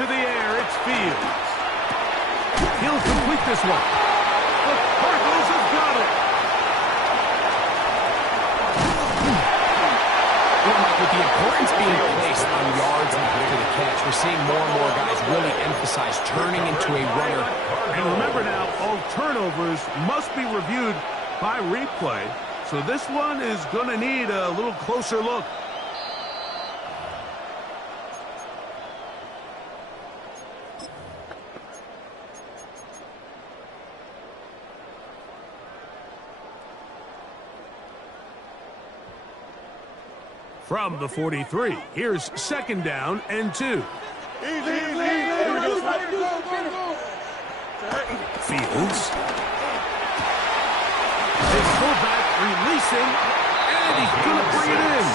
into the air. It's Fields. He'll complete this one. The Cardinals have got it. With the importance being placed on yards after the catch, we're seeing more and more guys really emphasize turning into a runner. And remember now, all turnovers must be reviewed by replay. So this one is going to need a little closer look. From the 43, here's second down and 2. Fields. His fullback releasing, and he's going to bring it in.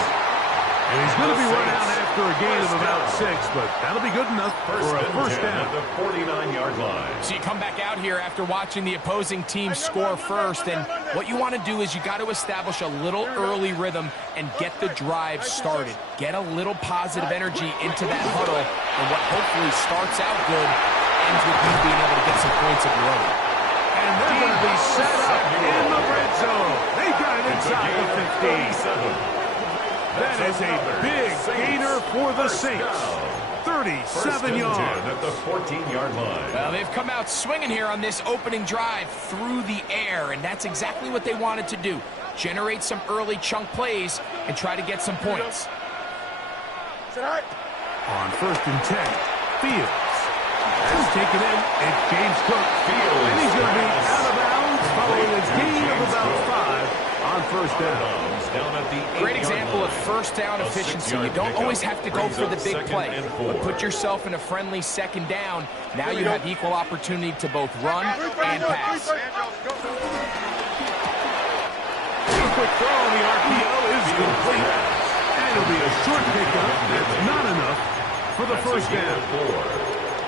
And he's going to be run out after a gain of about 6, but that'll be good enough for a first down. At the 49-yard line. So you come back out here after watching the opposing team score first, and what you want to do is you got to establish a little early rhythm and get the drive started. Get a little positive energy into that huddle, and what hopefully starts out good ends with you being able to get some points of your own. And they're going to be set up in the red zone. They got it inside the 50. That is a big gainer for the Saints. 37 yards. At the 14-yard line. Well, they've come out swinging here on this opening drive through the air, and that's exactly what they wanted to do. Generate some early chunk plays and try to get some points. On 1st and 10, Fields has taken in. It's James Cook. Fields. And he's going to be out of bounds following a gain of about 5 on first down. Great example of first down efficiency. You don't always have to go for the big play, but put yourself in a friendly second down. Now you have equal opportunity to both run and pass. A quick throw on the RPO is complete. And it'll be a short pickup. That's not enough for the first down.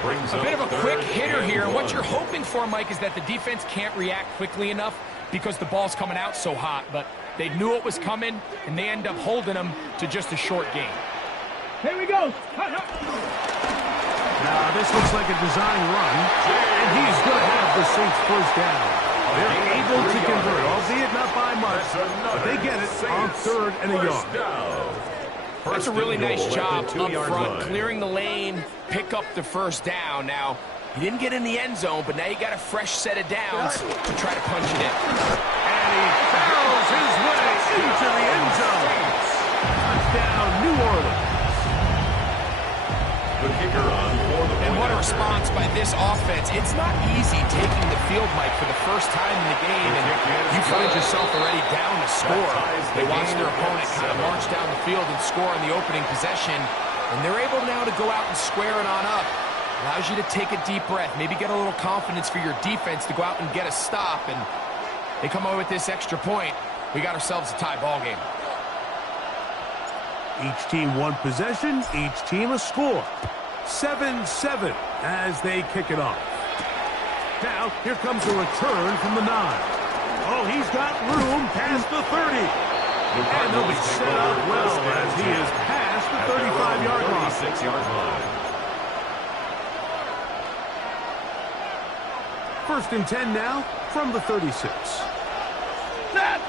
A bit of a quick hitter here. And what you're hoping for, Mike, is that the defense can't react quickly enough because the ball's coming out so hot. But they knew it was coming, and they end up holding them to just a short gain. Here we go. Now, this looks like a design run, and he's going to have the Saints first down. They're able to convert, albeit not by much, but they get it on 3rd and a yard. That's a really nice job up front, clearing the lane, pick up the first down. Now, he didn't get in the end zone, but now you got a fresh set of downs to try to punch it in. And he barrels his way into the end zone. Touchdown, New Orleans. The kicker on for the And what a response by this offense. It's not easy taking the field, Mike, for the first time in the game, and you find yourself already down to score. They watch their opponent kind of march down the field and score on the opening possession, and they're able now to go out and square it on up. Allows you to take a deep breath, maybe get a little confidence for your defense to go out and get a stop, and they come away with this extra point. We got ourselves a tie ball game. Each team one possession, each team a score. 7-7 as they kick it off. Now, here comes a return from the 9. Oh, he's got room past the 30. And they'll be set up well as he is past the 35-yard line. 36-yard line. 1st and 10 now from the 36. Set.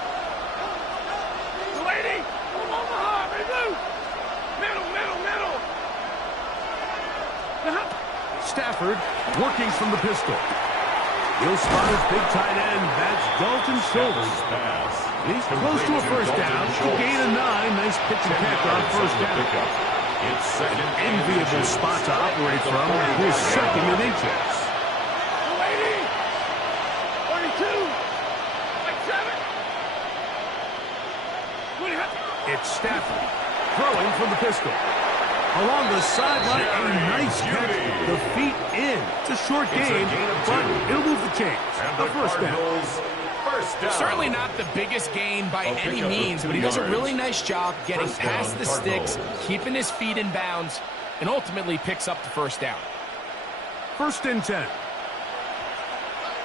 Lady. Omaha. Middle. Stafford working from the pistol. He'll spot his big tight end. That's Dalton Schultz. He's close to a first down. To gain a 9. Nice pitch and catch on first down. An enviable spot to operate from. His 2nd and inches. It's Stafford throwing from the pistol. Along the sideline, a nice catch. The feet in. It's a short gain, but it'll move the chains. The first down. Certainly not the biggest gain by any means, but he does a really nice job getting past the sticks, keeping his feet in bounds, and ultimately picks up the first down. 1st and 10.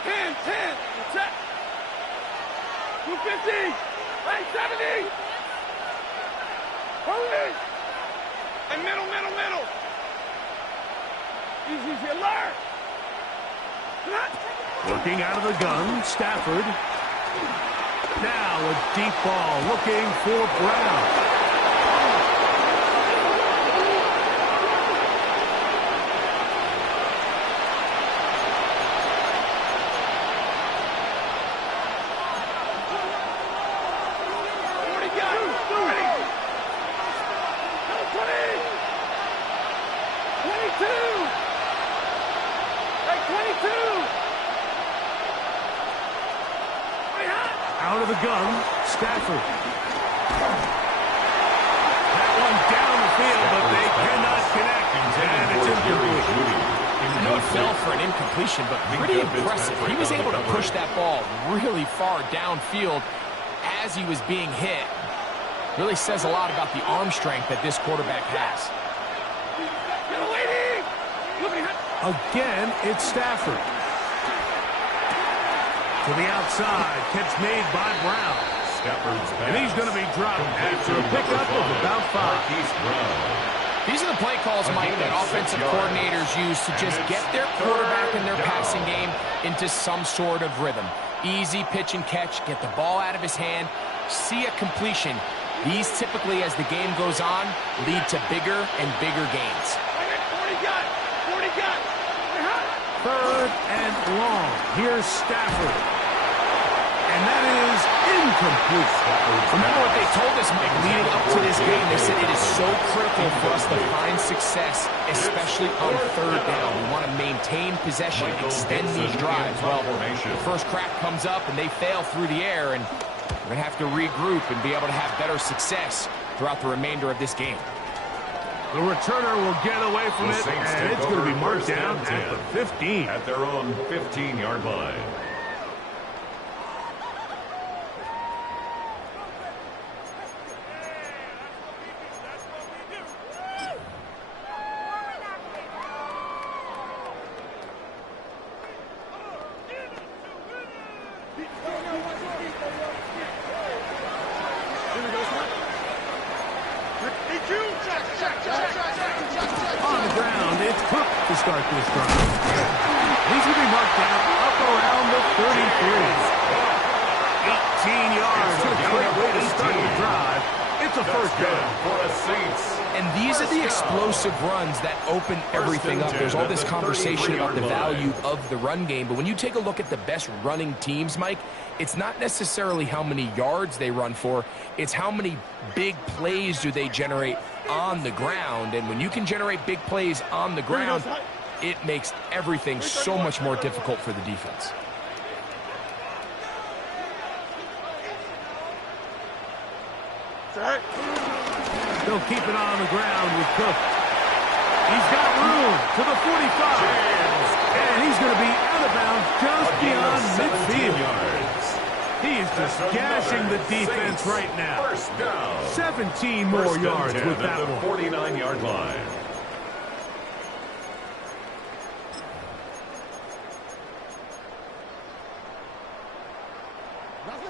10. Check. 250. Hey, 70. Hurry. And middle. Easy, alert. Working out of the gun, Stafford. Now a deep ball looking for Brown. Out of the gun, Stafford. That one down the field, but they cannot connect. And it's incomplete. I know it fell for an incompletion, but pretty impressive. He was able to push that ball really far downfield as he was being hit. Really says a lot about the arm strength that this quarterback has. Again, it's Stafford. To the outside, catch made by Brown. And he's going to be dropped after a pickup of about 5. These are the play calls, Mike, that offensive coordinators use to just get their quarterback and their passing game into some sort of rhythm. Easy pitch and catch, get the ball out of his hand, see a completion. These typically, as the game goes on, lead to bigger and bigger gains. 40 gun. 3rd and long. Here's Stafford. And that is incomplete. Remember what they told us, Mike, leading up to this game. They said it is so critical for us to find success, especially on 3rd down. We want to maintain possession, extend these drives. Well, the first crack comes up and they fail through the air, and we're going to have to regroup and be able to have better success throughout the remainder of this game. The returner will get away from it, and it's going to be marked down at the 15. At their own 15-yard line. On the ground, it's Cook to start this drive. He's going to be marked down up around the 33. 18 yards. A great way to start the drive. It's a first down for the Saints. And these are the explosive runs that open everything up. There's all this conversation about the value of the run game, but when you take a look at the best running teams, Mike, it's not necessarily how many yards they run for, it's how many big plays do they generate on the ground. And when you can generate big plays on the ground, it makes everything so much more difficult for the defense. They'll keep it on the ground with Cook. He's got room to the 45. And he's going to be out of bounds just beyond midfield. He is just gashing the defense right now. 17 more yards with that one. 49-yard line.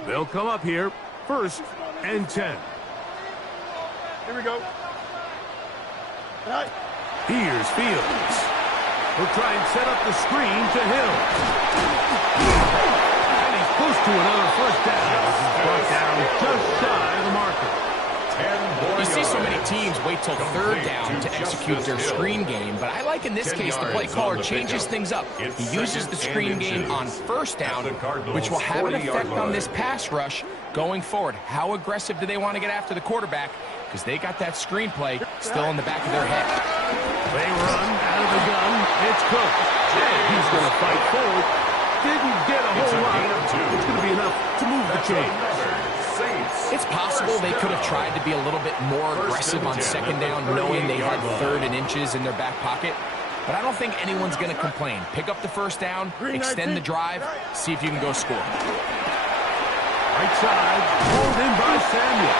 They'll come up here, 1st and 10. Here we go. Here's Fields. He'll try and set up the screen to Hill. And he's close to another first down. Brought down just shy of the marker. You see so many teams wait till 3rd down to execute their screen game, but I like in this case the play caller changes things up. He uses the screen game on 1st down, which will have an effect on this pass rush going forward. How aggressive do they want to get after the quarterback? Because they got that screenplay still in the back of their head. They run out of the gun. It's Cook. And he's going to fight forward. Didn't get a whole lot. It's going to be enough to move the chains. It's possible they could have tried to be a little bit more aggressive on 2nd down, knowing they had 3rd and inches in their back pocket. But I don't think anyone's going to complain. Pick up the 1st down, extend the drive, see if you can go score. Right side, pulled in by Samuel.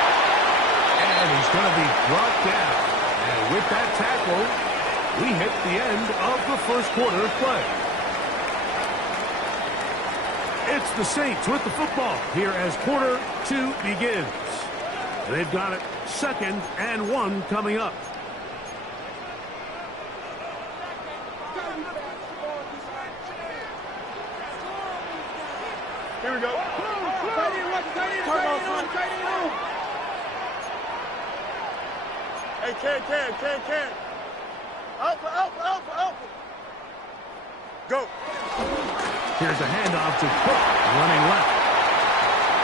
And he's going to be brought down. And with that tackle, we hit the end of the 1st quarter of play. It's the Saints with the football here as quarter 2 begins. They've got it 2nd and 1 coming up. Here we go. Hey, can. Alpha. Go. Here's a handoff to Cook, running left.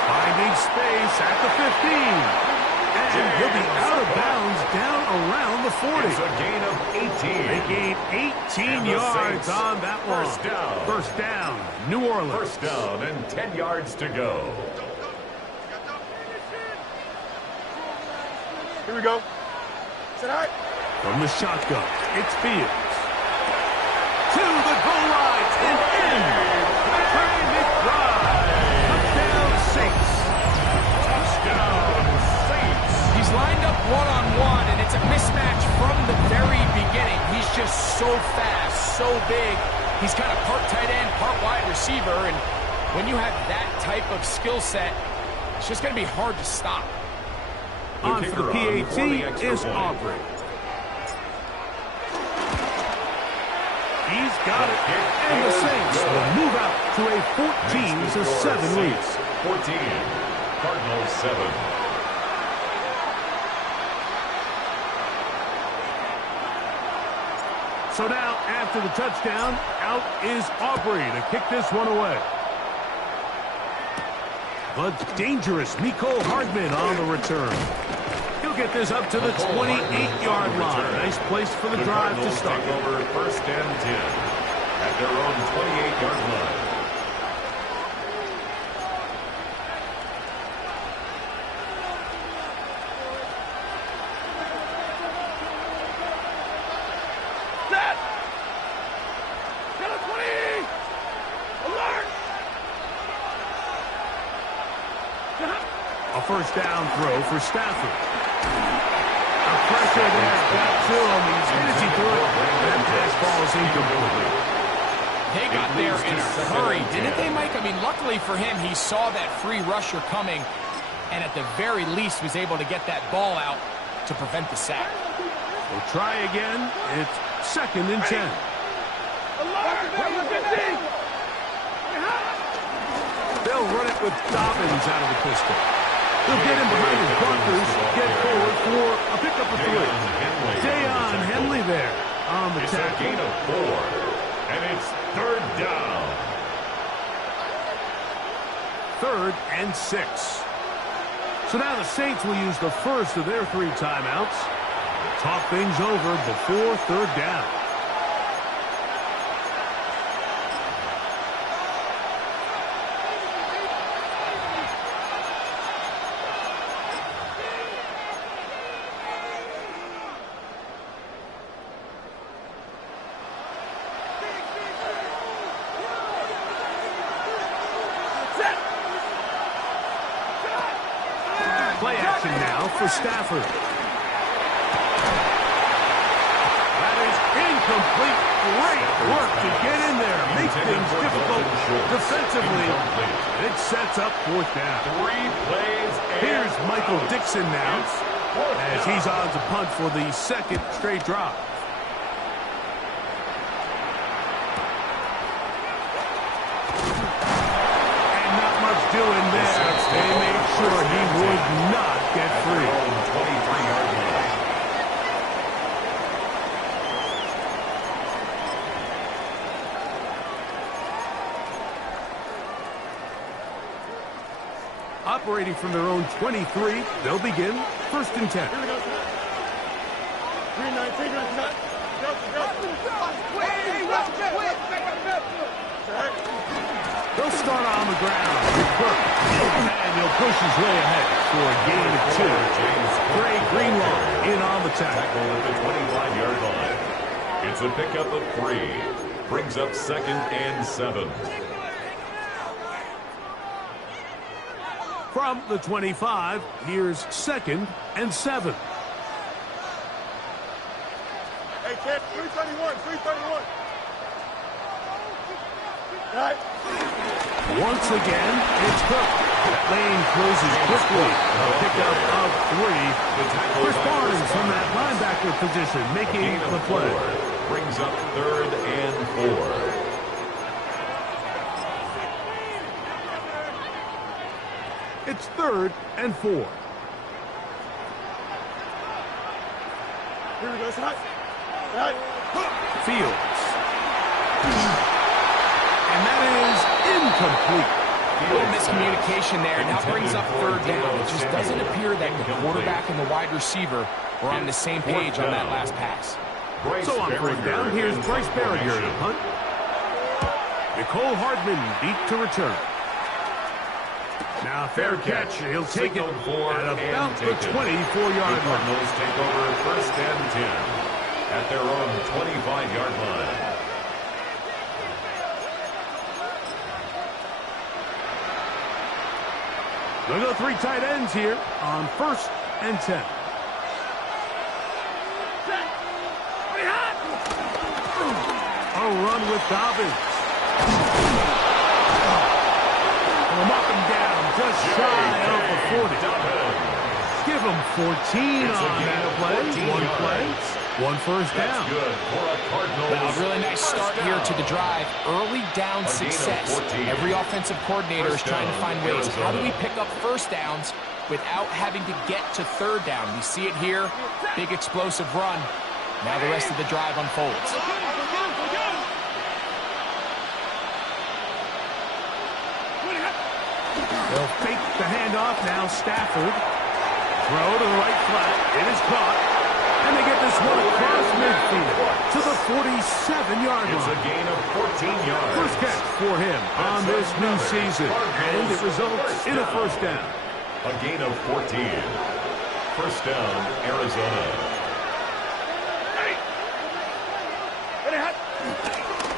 Finding space at the 15. And he'll be out of bounds down around the 40. It's a gain of 18. They gain 18 yards on that one. First down. First down, New Orleans. First down and 10 yards to go. Here we go. Sit high. From the shotgun, it's Fields. To the goal line and in. Trey McBride. Touchdown, Saints. Touchdown, Saints. He's lined up one-on-one, and it's a mismatch from the very beginning. He's just so fast, so big. He's kind of part tight end, part wide receiver, and when you have that type of skill set, it's just going to be hard to stop. On for the PAT is Aubrey. He's got it, and the Saints will move out to a 14-7 lead. 14, Cardinals 7. So now, after the touchdown, out is Aubrey to kick this one away. But dangerous Mecole Hardman on the return. He'll get this up to the 28-yard line. Nice place for the drive to start. Take over first and 10 at their own 28-yard line. Set. Get a 20. Alert. A first down throw for Stafford. A pressure there, got to him. He's hit as he threw it. That pass ball is incomplete. They got there in a hurry, didn't they, Mike? I mean, luckily for him, he saw that free rusher coming, and at the very least was able to get that ball out to prevent the sack. We'll try again. It's second and 10. They'll run it with Dobbins out of the pistol. He'll get him behind his bunkers, get forward for a pickup of 3. Deion Henley there on the It's a tackle. gain of 4, and it's third down. 3rd and 6. So now the Saints will use the first of their 3 timeouts. Talk things over before 3rd down. Play action now for Stafford. That is incomplete. Great work to get in there. Make things difficult defensively. It sets up 4th down. 3 plays. Here's Michael Dixon now as he's on to punt for the 2nd straight drive. And not much doing there. They made sure he would not get free. 23-yard line. Operating from their own 23, they'll begin 1st and 10. Here we go. 3-19. They'll start on the ground with Burke, and he'll push his way ahead for a gain of 2. Trey Greenlaw in on the tackle. Tackle at the 25-yard line. It's a pickup of 3. Brings up 2nd and 7. From the 25, here's 2nd and 7. Hey, kid, 331. Right. Once again, it's Cook. Lane closes quickly. A pickup of 3. Chris Barnes from that linebacker position making the play. Brings up 3rd and 4. It's 3rd and 4. Here we go, side. Side. Fields. And that is incomplete. A little miscommunication there. Now brings up 3rd down. It just doesn't appear that the quarterback and the wide receiver were on the same page on that last pass. So on 4th down, here's Bryce Barriger to punt. Nicole Hardman beat to return. Now fair catch. He'll take it at about the 24-yard line. Cardinals take over 1st and 10 at their own 25-yard line. They'll go 3 tight ends here on 1st and 10. A run with Dobbins. Up and down, just shy of the 40. Give him 14 on that play. 1 play, 1 first down. Good for a Cardinals. Well, a really nice start here to the drive. Early down success. Every offensive coordinator is trying to find ways. How do we pick up 1st downs without having to get to 3rd down? We see it here. Big explosive run. Now the rest of the drive unfolds. They'll fake the handoff. Now Stafford. Throw to the right flat. It is caught. And they get this one across midfield to the 47-yard line. It's a gain of 14 yards. First catch for him on this new season. And it results in a 1st down. A gain of 14. 1st down, Arizona.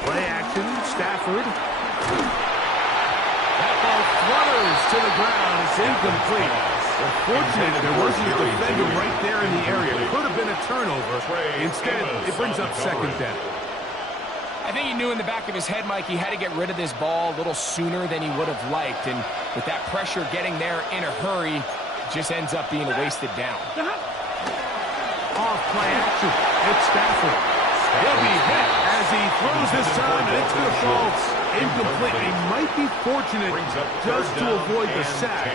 Play action. Stafford. That ball flutters to the ground. It's incomplete. Unfortunately, there wasn't a defender right there in the area. It could have been a turnover. Instead, it brings up 2nd down. I think he knew in the back of his head, Mike, he had to get rid of this ball a little sooner than he would have liked. And with that pressure getting there in a hurry, it just ends up being a wasted down. Off play action. It's Stafford. He'll be hit as he throws this time, and it's going to fall incomplete. He might be fortunate just to avoid the sack.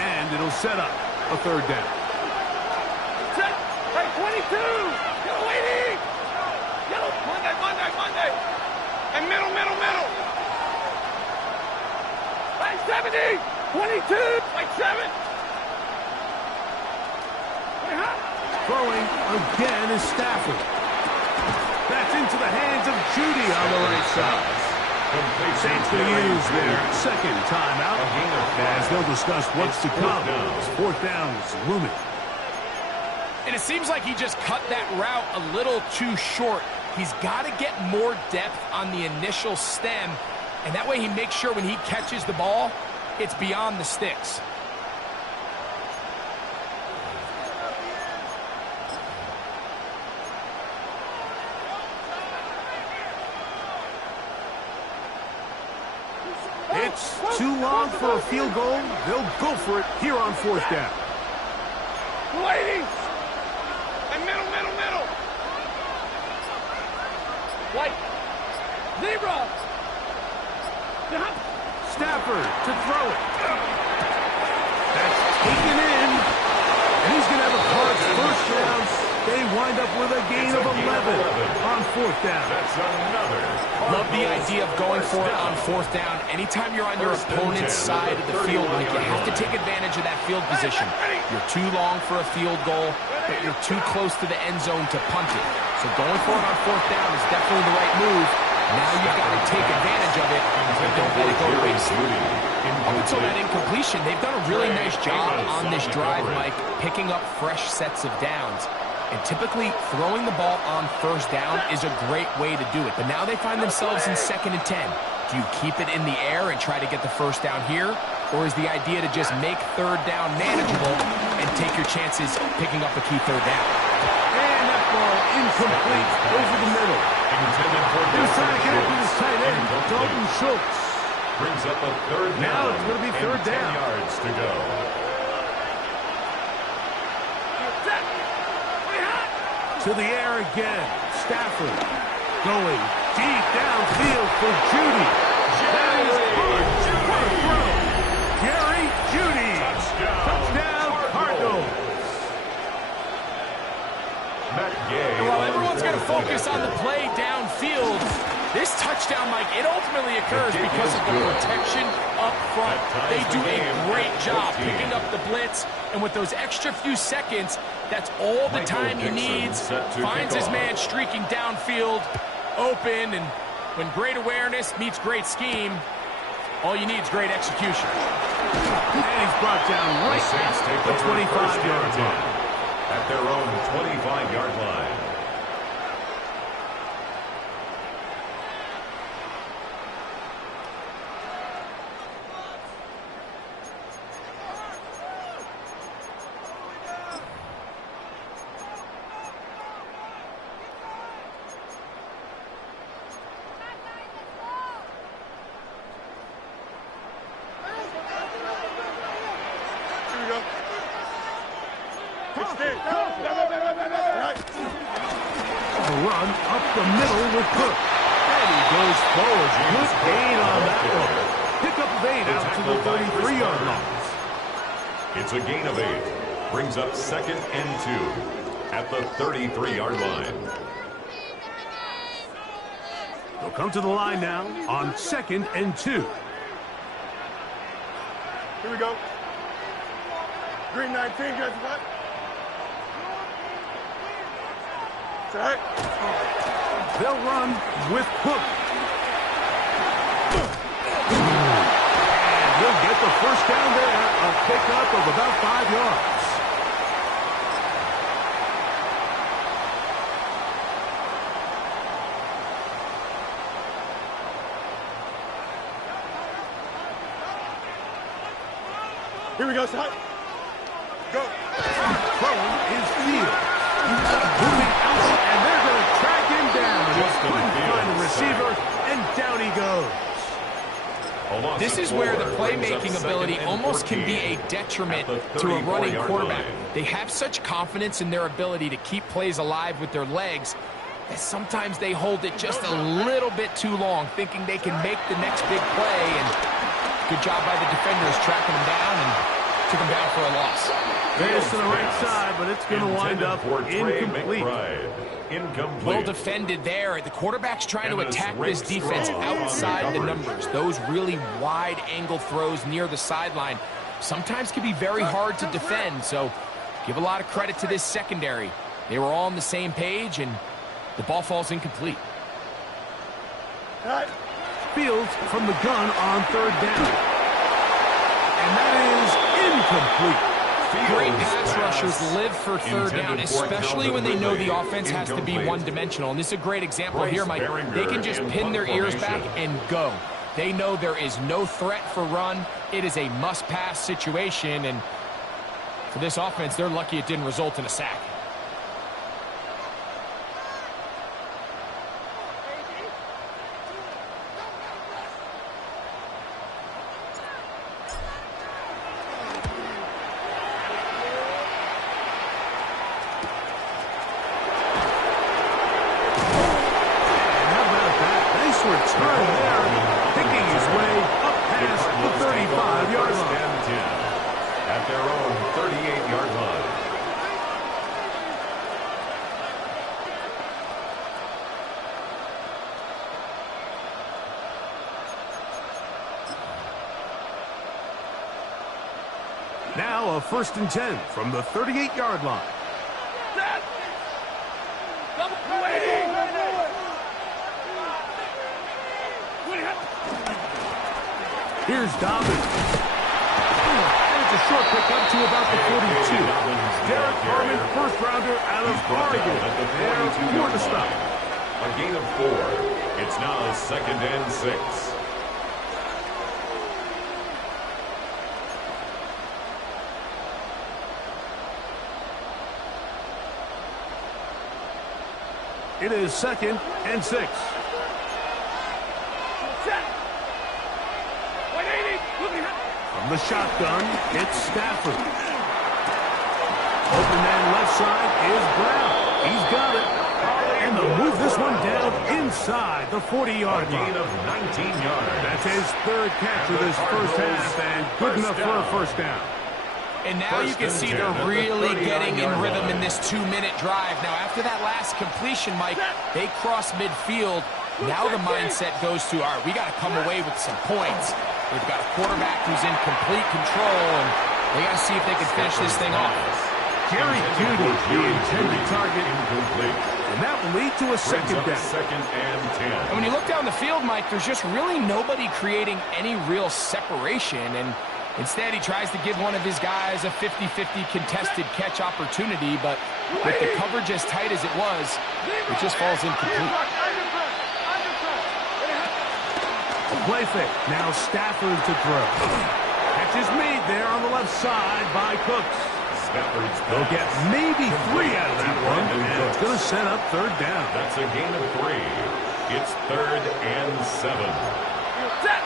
And it'll set up a 3rd down. Set. Hey, 22. Yellow waiting. Yellow. Monday. And middle. Hey, 70. 22. Like 7. Throwing again is Stafford. That's into the hands of Judy on the right side. Saints going to use their 2nd timeout as they'll discuss what's to come. 4th down is looming. And it seems like he just cut that route a little too short. He's got to get more depth on the initial stem, and that way he makes sure when he catches the ball, it's beyond the sticks. It's too long for a field goal. They'll go for it here on 4th down. Waiting. And middle. White. Zebra. Stafford to throw it. That's taken in. And he's going to have a Cards 1st down. They wind up with a gain of 11 on 4th down. That's another. Love the idea of going for it on 4th down. Anytime you're on your opponent's side of the field, like, you have to take advantage of that field position. You're too long for a field goal, but you're too close to the end zone to punt it. So going for it on 4th down is definitely the right move. Now you've got to take advantage of it and don't let it go to waste. Up until that incompletion, they've done a really nice job on this drive, Mike, picking up fresh sets of downs. And typically, throwing the ball on 1st down is a great way to do it. But now they find themselves in 2nd and 10. Do you keep it in the air and try to get the 1st down here? Or is the idea to just make 3rd down manageable and take your chances picking up a key 3rd down? And that ball incomplete over the middle. He's trying to get it to his tight end, Dalton Schultz. Brings up a 3rd down. Now it's going to be 3rd down. 10 yards to go. To the air again. Stafford. Going deep downfield for Judy. That is hard. What a throw. Jerry Judy. Touchdown Cardinals. Well, everyone's going to focus on the play downfield. This touchdown, Mike, it ultimately occurs because of the protection up front. They do a great job picking up the blitz, and with those extra few seconds, that's all the time he needs. Finds his man streaking downfield, open, and when great awareness meets great scheme, all you need is great execution. And he's brought down right at the 25-yard line. At their own 25-yard line. A run up the middle with Cook. And he goes forward. Good gain on that one. Pick up of 8 out to the 33-yard line. It's a gain of 8. Brings up 2nd and 2 at the 33-yard line. They'll come to the line now on 2nd and 2. Here we go. Green 19, guys, what? Set. They'll run with Cook. And he'll get the first down there. A pickup of about 5 yards. Here we go, set. Go. Throwing is Fields. Moving out, and they're going to track him down. Couldn't find the receiver, and down he goes. This is where the playmaking ability almost can be a detriment to a running quarterback. They have such confidence in their ability to keep plays alive with their legs that sometimes they hold it just a little bit too long, thinking they can make the next big play. And good job by the defenders tracking him down and took him down for a loss. It's to the right side, but it's going to wind up incomplete. Well defended there. The quarterback's trying to attack this defense outside the numbers. Those really wide angle throws near the sideline sometimes can be very hard to defend, so give a lot of credit to this secondary. They were all on the same page, and the ball falls incomplete. Fields from the gun on 3rd down. And that is incomplete. Great pass rushers live for 3rd down, especially when they know the offense has to be one-dimensional. And this is a great example here, Mike. They can just pin their ears back and go. They know there is no threat for run. It is a must-pass situation, and for this offense, they're lucky it didn't result in a sack. Now a 1st and 10 from the 38-yard line. Set. Waiting. Here's Dobbins. And it's a short pickup to about the 42. Derek Harmon, 1st-rounder out of Oregon. They're 4 to stop. A gain of 4. It's now 2nd and 6. It is 2nd and 6. Set. 180. From the shotgun, it's Stafford. Open man left side is Brown. He's got it. And they'll move this one down inside the 40-yard line. Gain of 19 yards. That's his third catch of this first half, and good enough for a first down. And now you can see they're really getting in rhythm in this 2-minute drive. Now, after that last completion, Mike, they cross midfield. Now the mindset goes to, all right, we got to come away with some points. They've got a quarterback who's in complete control, and they got to see if they can finish this thing off. Jerry Jeudy, the intended target, incomplete. And that will lead to a second down. Second and 10. And when you look down the field, Mike, there's just really nobody creating any real separation. And instead, he tries to give one of his guys a 50-50 contested catch opportunity. But with the coverage as tight as it was, it just falls incomplete. A play fake. Now Stafford to throw. Catch is made there on the left side by Cooks. They'll get maybe 3 out of that one, and it's going to set up third down. That's a gain of 3. It's third and 7. Set.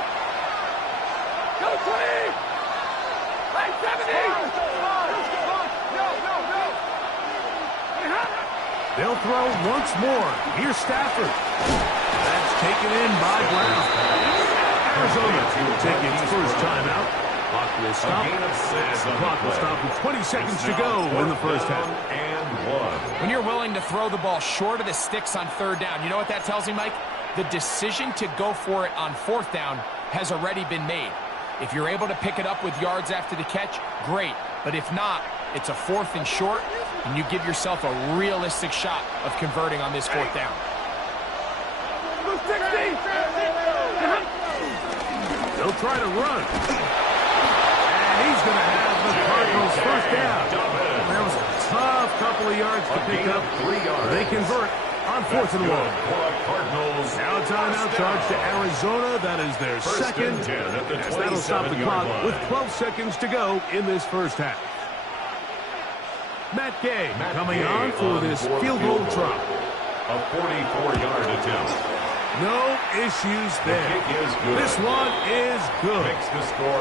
Go 20. Play 70. They'll throw once more. Here's Stafford. That's taken in by Brown. Arizona will take its first timeout. Clock will stop. The clock will stop with 20 seconds to go in the first half. And 1. When you're willing to throw the ball short of the sticks on third down, you know what that tells me, Mike? The decision to go for it on fourth down has already been made. If you're able to pick it up with yards after the catch, great. But if not, it's a 4th and short, and you give yourself a realistic shot of converting on this fourth down. They'll try to run. And he's going to have the Cardinals first down. That was a tough couple of yards to pick up. 3 yards. They convert on 4th and 1. Cardinals. Now a timeout charge to Arizona. That is their second. As that'll stop the clock with 12 seconds to go in this first half. Matt Gay coming on for this field goal try. A 44-yard attempt. No issues there. This one is good.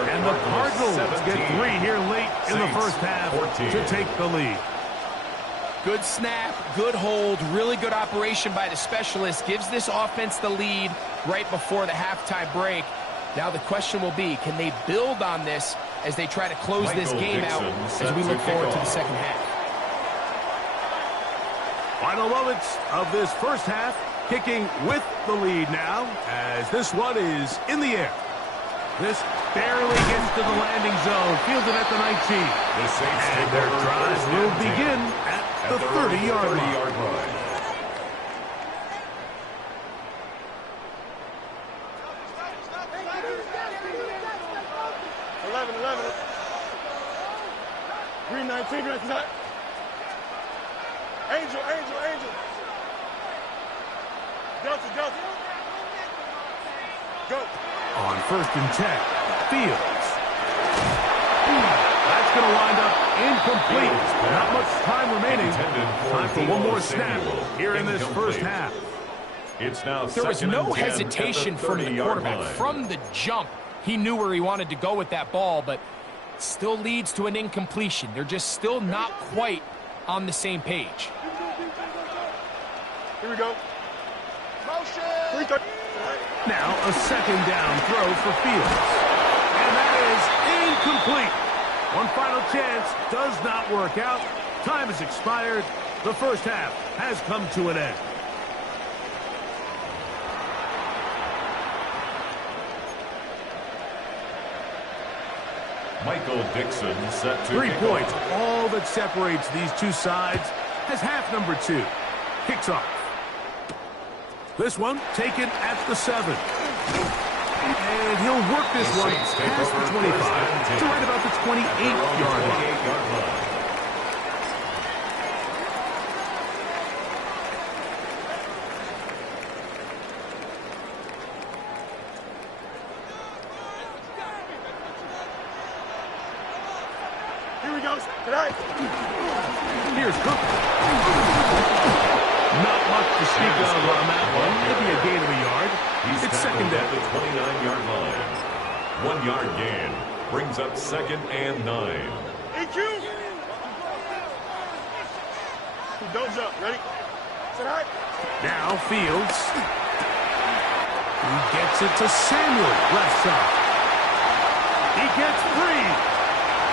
And the Cardinals get 3 here late in the first half to take the lead. Good snap, good hold, really good operation by the specialist. Gives this offense the lead right before the halftime break. Now the question will be, can they build on this as they try to close this game out as we look forward to the second half? Final moments of this first half. Kicking with the lead now, as this one is in the air. This barely gets to the landing zone, fielded at the 19. And their drive will begin at the 30-yard line. 11. Green 19, right side. Angel. Delta. Go. On 1st and 10, Fields. That's going to wind up incomplete. Not much time remaining. Time for one more snap here in this first half. It's now there was no hesitation from the quarterback. From the jump, he knew where he wanted to go with that ball, but still leads to an incompletion. They're just still not quite on the same page. Here we go. Now a second down throw for Fields. And that is incomplete. One final chance does not work out. Time has expired. The first half has come to an end. Michael Dixon set to 3 points. All that separates these two sides as half number 2 kicks off. This one taken at the 7. And he'll work this one past the 25 to right about the 28-yard line. Here we go. Tonight. Here's Cook. Not much to speak of on that one. Maybe a gain of a yard. It's second down. At the 29-yard line. 1 yard gain. Brings up 2nd and 9. EQ. Don't jump. Ready? Now Fields. He gets it to Samuel, left side. He gets free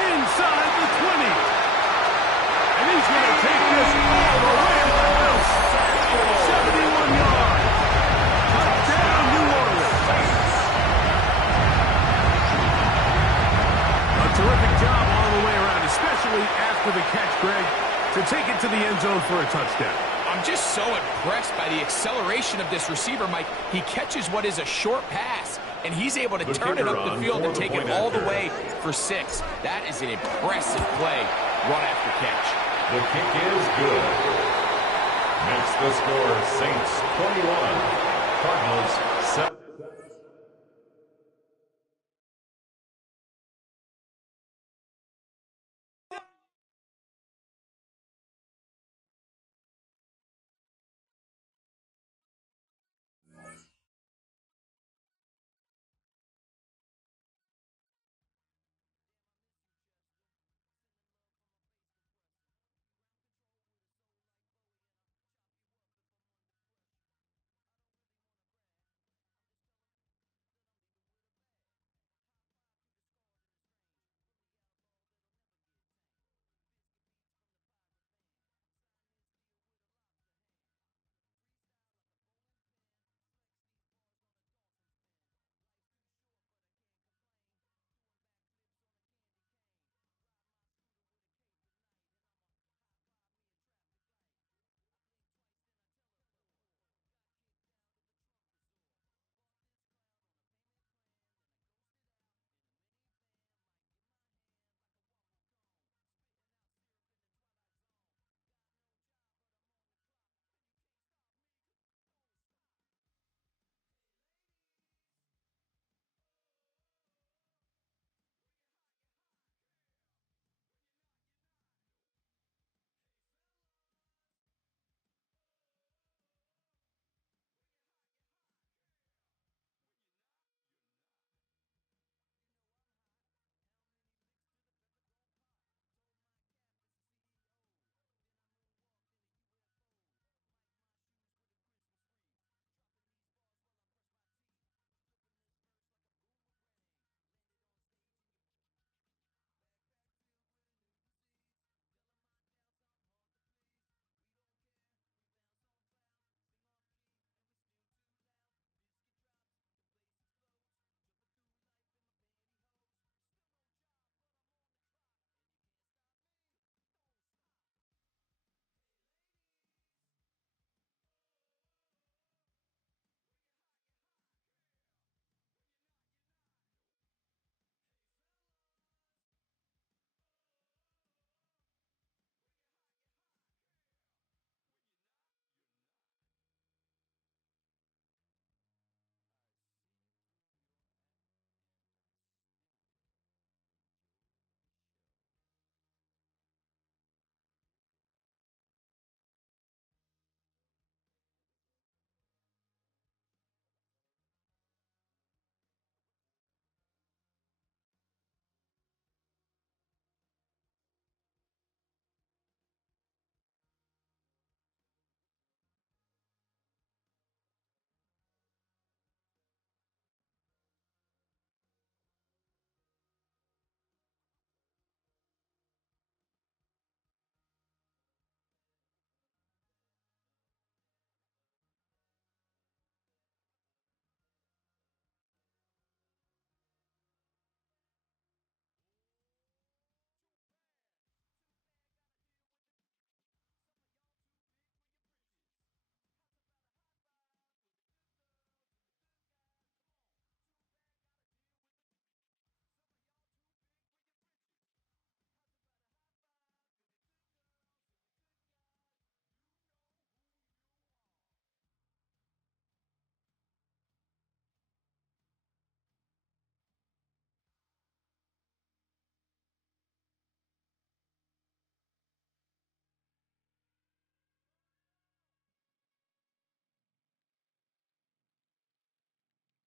inside the 20. And he's going to take this all the way to the house. 71 yards. Touchdown, New Orleans. A terrific job all the way around, especially after the catch, Greg, to take it to the end zone for a touchdown. I'm just so impressed by the acceleration of this receiver, Mike. He catches what is a short pass, and he's able to turn it up the field and take it all the way for 6. That is an impressive play, run after catch. The kick is good. Makes the score Saints 21,